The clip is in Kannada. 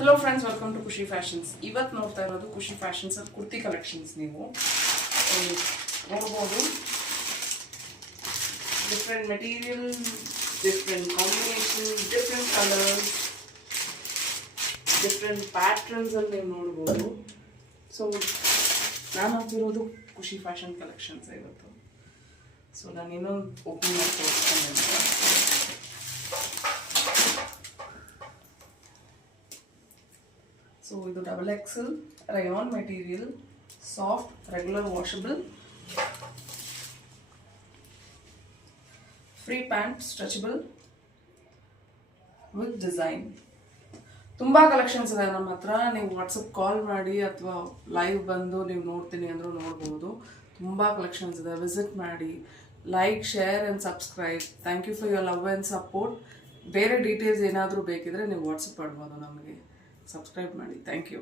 ಹಲೋ ಫ್ರೆಂಡ್ಸ್, ವೆಲ್ಕಮ್ ಟು ಖುಷಿ ಫ್ಯಾಷನ್ಸ್. ಇವತ್ತು ನೋಡ್ತಾ ಇರೋದು ಖುಷಿ ಫ್ಯಾಷನ್ಸ್ ಅಲ್ಲಿ ಕುರ್ತಿ ಕಲೆಕ್ಷನ್ಸ್. ನೀವು ನೋಡ್ಬೋದು, different material, different combination, different colours, different patterns ಅಲ್ಲಿ ನೀವು ನೋಡ್ಬೋದು. ಸೊ ನಾನು ಹಾಕಿರೋದು ಖುಷಿ ಫ್ಯಾಷನ್ ಕಲೆಕ್ಷನ್ಸ್ ಇವತ್ತು. ಸೊ ನಾನು ಇನ್ನೊಂದು ಓಪನ್ ಮಾಡಿ ತೋರಿಸ್ತೀನಿ ಅಂತ. ಸೊ ಇದು XXL Riyan material, soft, regular washable, free pant, stretchable with design. ತುಂಬ ಕಲೆಕ್ಷನ್ಸ್ ಇದೆ ನಮ್ಮ ಹತ್ರ. ನೀವು ವಾಟ್ಸಪ್ ಕಾಲ್ ಮಾಡಿ ಅಥವಾ ಲೈವ್ ಬಂದು ನೀವು ನೋಡ್ತೀನಿ ಅಂದರೂ ನೋಡ್ಬೋದು. ತುಂಬ ಕಲೆಕ್ಷನ್ಸ್ ಇದೆ. ವಿಸಿಟ್ ಮಾಡಿ, like, share and subscribe. Thank you for your love and support. ಬೇರೆ ಡೀಟೇಲ್ಸ್ ಏನಾದರೂ ಬೇಕಿದ್ರೆ ನೀವು ವಾಟ್ಸಪ್ ಮಾಡ್ಬೋದು ನಮಗೆ. ಸಬ್ಸ್ಕ್ರೈಬ್ ಮಾಡಿ. Thank you.